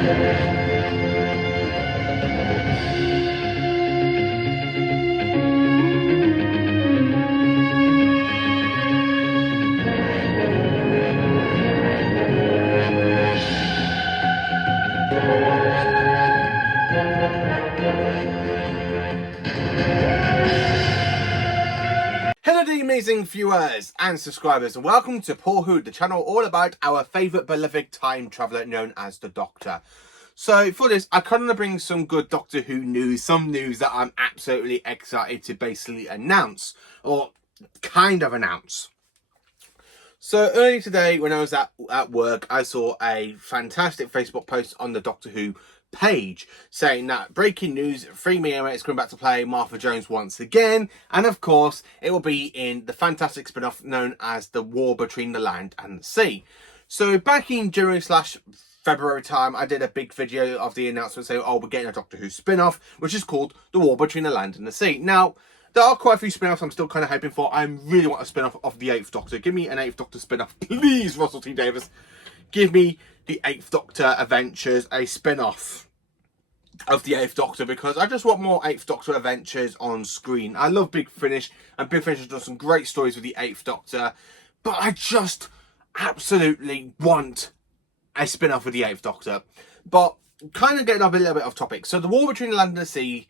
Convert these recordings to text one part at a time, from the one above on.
Hello the amazing viewers and subscribers, and welcome to Paul Who, the channel all about our favourite beloved time traveller known as the Doctor. So for this, I kind of bring some good Doctor Who news, some news that I'm absolutely excited to basically announce, or kind of announce. So earlier today when I was at work, I saw a fantastic Facebook post on the Doctor Who page saying that breaking news, Freema Agyeman is coming back to play Martha Jones once again, and of course it will be in the fantastic spin-off known as The War Between the Land and the Sea. So back in January/February time, I did a big video of the announcement saying, oh, we're getting a Doctor Who spin-off, which is called The War Between the Land and the Sea. Now, there are quite a few spin-offs I'm still kind of hoping for. I really want a spin-off of the 8th Doctor. Give me an 8th Doctor spin-off, please, Russell T Davies. Give me the 8th Doctor Adventures, a spin-off of the 8th Doctor, because I just want more 8th Doctor adventures on screen. I love Big Finish, and Big Finish has done some great stories with the 8th Doctor, but I just absolutely want a spin-off with the 8th Doctor. But kind of getting up a little bit off topic. So The War Between the Land and the Sea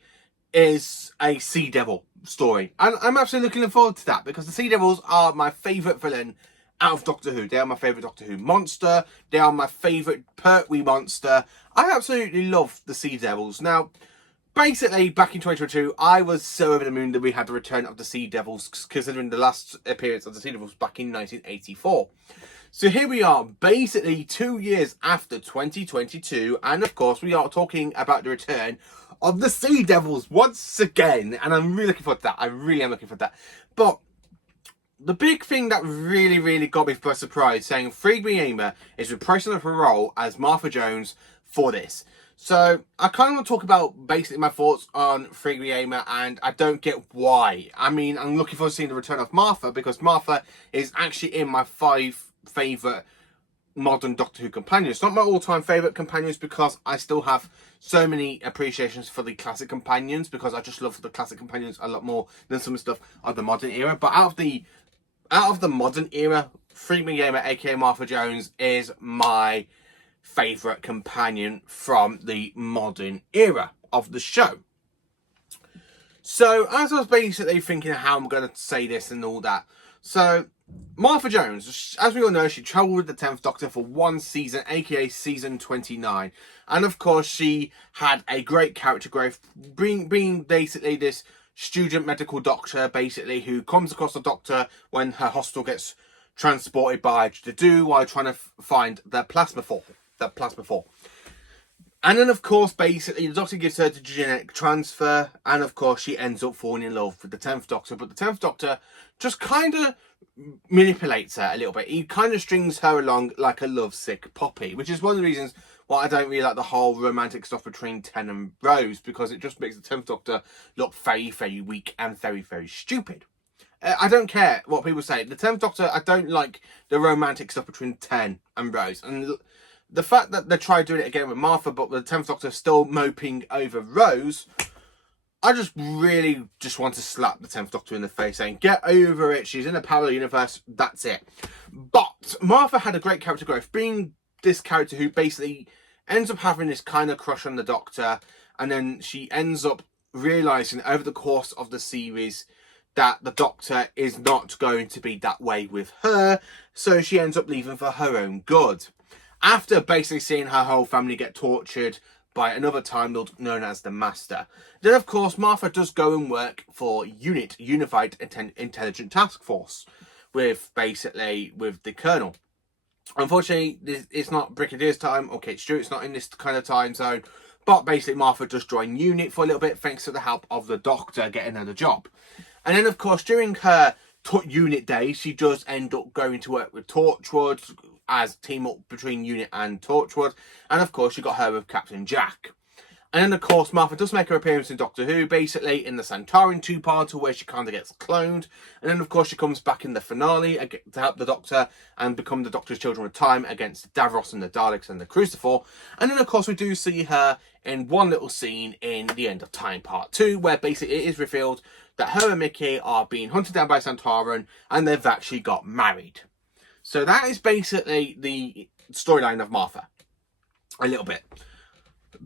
is a Sea Devil story, and I'm absolutely looking forward to that, because the Sea Devils are my favourite villain out of Doctor Who. They are my favourite Doctor Who monster. They are my favourite Pertwee monster. I absolutely love the Sea Devils. Now, basically, back in 2022, I was so over the moon that we had the return of the Sea Devils, considering the last appearance of the Sea Devils back in 1984. So here we are, basically 2 years after 2022, and of course we are talking about the return of the Sea Devils once again, and I'm really looking forward to that. I really am looking forward to that. But the big thing that really got me by surprise, saying Freema Agyeman is reprising her role as Martha Jones for this. So I kind of want to talk about basically my thoughts on Freema Agyeman, and I don't get why. I mean, I'm looking forward to seeing the return of Martha, because Martha is actually in my 5 favourite modern Doctor Who companions. Not my all-time favourite companions, because I still have so many appreciations for the classic companions, because I just love the classic companions a lot more than some stuff of the modern era. But out of the modern era, Freema Agyeman, aka Martha Jones, is my favourite companion from the modern era of the show. So, as I was basically thinking how I'm going to say this and all that, so Martha Jones, as we all know, she travelled with the 10th Doctor for 1 season, aka season 29. And of course, she had a great character growth, being basically this student medical doctor, basically, who comes across the Doctor when her hospital gets transported by to do while trying to find the plasma form. And then, of course, basically, the Doctor gives her the genetic transfer, and of course, she ends up falling in love with the 10th Doctor. But the 10th Doctor just kind of manipulates her a little bit. He kind of strings her along like a lovesick puppy, which is one of the reasons why I don't really like the whole romantic stuff between Ten and Rose, because it just makes the 10th Doctor look very weak and very stupid. I don't care what people say. The 10th Doctor, I don't like the romantic stuff between Ten and Rose. And the fact that they tried doing it again with Martha, but the 10th Doctor still moping over Rose, I just really want to slap the 10th Doctor in the face, saying, get over it, she's in a parallel universe, that's it. But Martha had a great character growth, being this character who basically ends up having this kind of crush on the Doctor, and then she ends up realising over the course of the series that the Doctor is not going to be that way with her, so she ends up leaving for her own good. After basically seeing her whole family get tortured by another Time Lord known as the Master. Then, of course, Martha does go and work for UNIT, Unified Intelligent Task Force, with the Colonel. Unfortunately, it's not Brigadier's time, or Kate Stewart's not in this kind of time zone, but basically Martha does join UNIT for a little bit, thanks to the help of the Doctor getting her the job. And then, of course, during her UNIT days, she does end up going to work with Torchwood, as team up between UNIT and Torchwood, and of course she got her with Captain Jack. And then, of course, Martha does make her appearance in Doctor Who, basically in the Santorin two-parter, where she kind of gets cloned. And then, of course, she comes back in the finale to help the Doctor and become the Doctor's Children of Time against Davros and the Daleks and the Crucifor. And then, of course, we do see her in one little scene in The End of Time Part 2, where basically it is revealed that her and Mickey are being hunted down by Santorin, and they've actually got married. So that is basically the storyline of Martha. A little bit.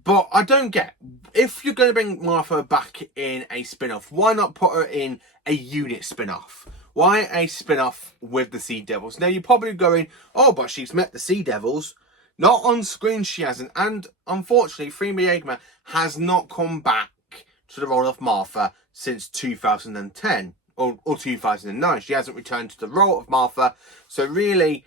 But I don't get, if you're going to bring Martha back in a spin-off, why not put her in a unit spin-off? Why a spin-off with the Sea Devils? Now, you're probably going, oh, but she's met the Sea Devils. Not on screen, she hasn't. And unfortunately, Freema Agyeman has not come back to the role of Martha since 2010 or 2009. She hasn't returned to the role of Martha. So really,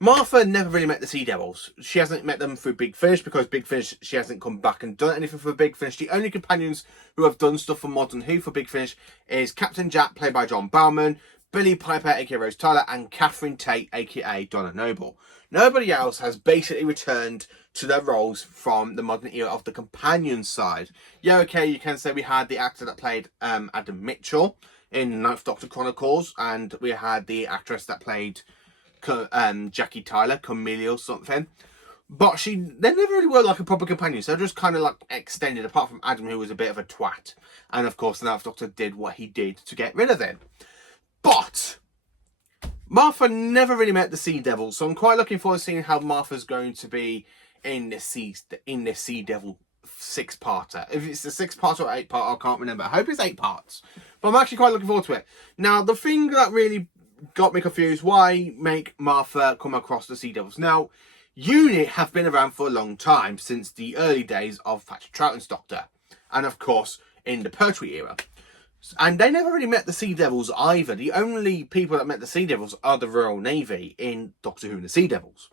Martha never really met the Sea Devils. She hasn't met them through Big Finish, because Big Finish, she hasn't come back and done anything for Big Finish. The only companions who have done stuff for Modern Who for Big Finish is Captain Jack, played by John Bowman, Billy Piper, aka Rose Tyler, and Catherine Tate, aka Donna Noble. Nobody else has basically returned to their roles from the modern era of the companion side. Yeah, okay, you can say we had the actor that played Adam Mitchell in Ninth Doctor Chronicles, and we had the actress that played Jackie Tyler, Camille or something. But they never really were like a proper companion, so they're just kind of like extended, apart from Adam, who was a bit of a twat. And of course, the Ninth Doctor did what he did to get rid of him. But Martha never really met the Sea Devils, so I'm quite looking forward to seeing how Martha's going to be in this Sea Devil 6-parter. If it's a 6-part or 8-part, I can't remember. I hope it's 8 parts. But I'm actually quite looking forward to it. Now, the thing that really got me confused, why make Martha come across the Sea Devils? Now, UNIT have been around for a long time, since the early days of Patrick Troughton's Doctor. And of course, in the Pertwee era. And they never really met the Sea Devils either. The only people that met the Sea Devils are the Royal Navy in Doctor Who and the Sea Devils.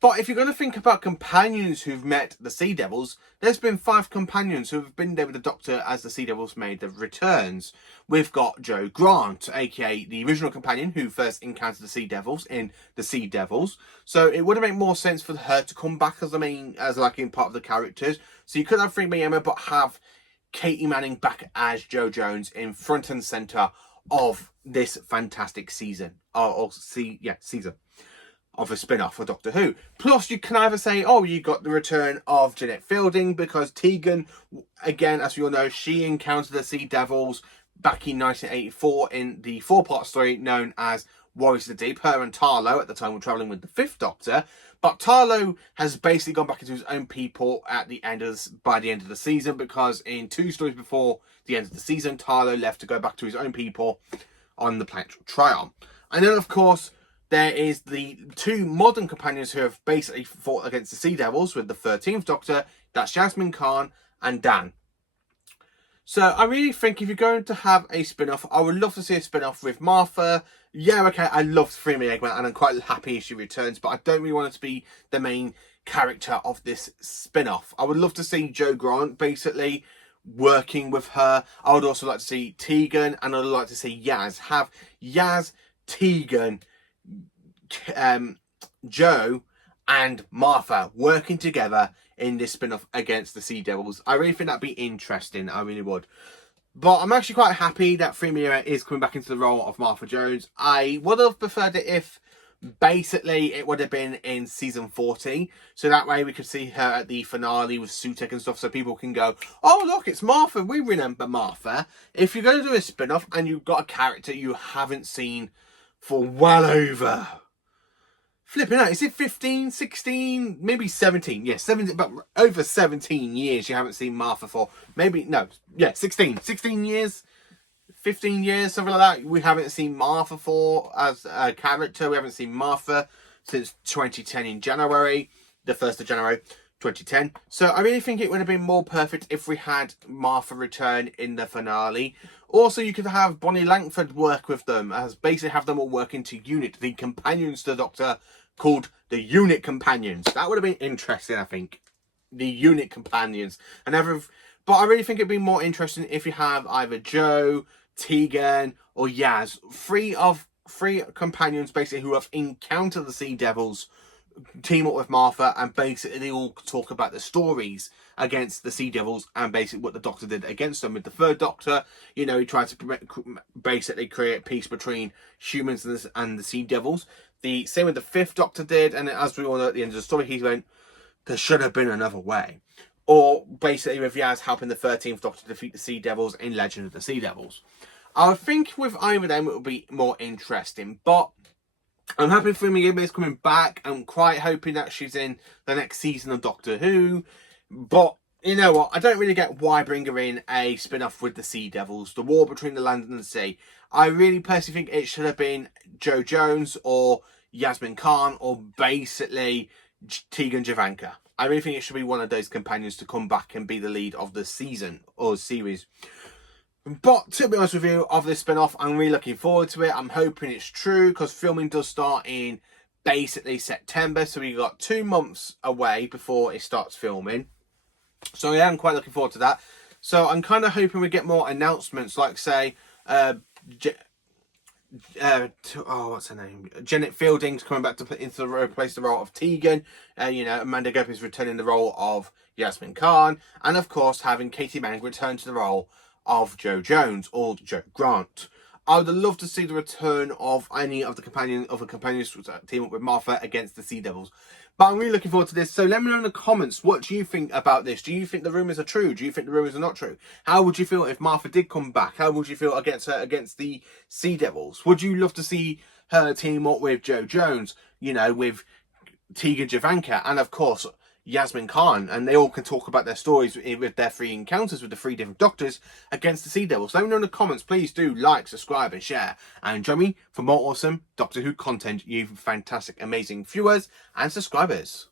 But if you're going to think about companions who've met the Sea Devils, there's been 5 companions who have been there with the Doctor as the Sea Devils made their returns. We've got Jo Grant, aka the original companion who first encountered the Sea Devils in the Sea Devils. So it would have made more sense for her to come back as in part of the characters. So you could have Freema Agyeman, but have Katie Manning back as Jo Jones in front and centre of this fantastic season. Season of a spin-off for Doctor Who. Plus, you can either say, oh, you got the return of Jeanette Fielding, because Tegan, again, as we all know, she encountered the Sea Devils back in 1984 in the 4-part story known as Warriors of the Deep. Her and Tarlo at the time were travelling with the 5th Doctor, but Tarlo has basically gone back into his own people by the end of the season, because in 2 stories before the end of the season, Tarlo left to go back to his own people on the planet Trion. And then, of course, there is the 2 modern companions who have basically fought against the Sea Devils with the 13th Doctor. That's Jasmine Khan and Dan. So I really think if you're going to have a spin-off, I would love to see a spin-off with Martha. Yeah, okay, I love Freema Agyeman and I'm quite happy she returns, but I don't really want her to be the main character of this spin-off. I would love to see Jo Grant basically working with her. I would also like to see Tegan, and I would like to see Yaz. Have Yaz, Tegan, Jo and Martha working together in this spin-off against the Sea Devils. I really think that'd be interesting. I really would. But I'm actually quite happy that Freema Agyeman is coming back into the role of Martha Jones. I would have preferred it if basically it would have been in season 40. So that way we could see her at the finale with Sutek and stuff, so people can go, oh look, it's Martha. We remember Martha. If you're going to do a spin-off and you've got a character you haven't seen for well over... flipping out, is it 15, 16, maybe 17? Yeah, 17, but over 17 years you haven't seen Martha for. Maybe, no, yeah, 16 years, 15 years, something like that. We haven't seen Martha for as a character. We haven't seen Martha since 2010 in January, the 1st of January 2010. So I really think it would have been more perfect if we had Martha return in the finale. Also, you could have Bonnie Langford work with them, as basically have them all work into UNIT, the companions to the Doctor, called the UNIT Companions. That would have been interesting, I think. The UNIT Companions. But I really think it'd be more interesting if you have either Jo, Tegan, or Yaz. 3 companions, basically, who have encountered the Sea Devils team up with Martha, and basically they all talk about the stories against the Sea Devils and basically what the Doctor did against them. With the third Doctor, you know, he tried to basically create peace between humans and the Sea Devils. The same with the fifth Doctor did, and as we all know at the end of the story, he went, there should have been another way. Or basically with Yaz helping the 13th Doctor defeat the Sea Devils in Legend of the Sea Devils. I think with either of them it will be more interesting, but I'm happy Freema Agyeman is coming back. I'm quite hoping that she's in the next season of Doctor Who. But you know what? I don't really get why bring her in a spin-off with the Sea Devils, the war between the land and the sea. I really personally think it should have been Jo Jones or Yasmin Khan or basically Tegan Javanka. I really think it should be one of those companions to come back and be the lead of the season or series. But to be honest with you, of this spin-off, I'm really looking forward to it. I'm hoping it's true because filming does start in basically September. So we've got 2 months away before it starts filming. So yeah, I'm quite looking forward to that. So I'm kind of hoping we get more announcements, like say, what's her name? Janet Fielding's coming back to replace the role of Tegan. You know, Amanda Gopis returning the role of Yasmin Khan, and of course having Katie Mang return to the role of Jo Jones or Jo Grant. I would love to see the return of any of the companions team up with Martha against the Sea Devils. But I'm really looking forward to this. So let me know in the comments, what do you think about this? Do you think the rumours are true? Do you think the rumours are not true? How would you feel if Martha did come back? How would you feel against the Sea Devils? Would you love to see her team up with Jo Jones, you know, with Tegan Javanka, and of course Yasmin Khan, and they all can talk about their stories with their 3 encounters with the 3 different Doctors against the Sea Devils. Let me know in the comments. Please do like, subscribe and share, and join me for more awesome Doctor Who content, you fantastic amazing viewers and subscribers.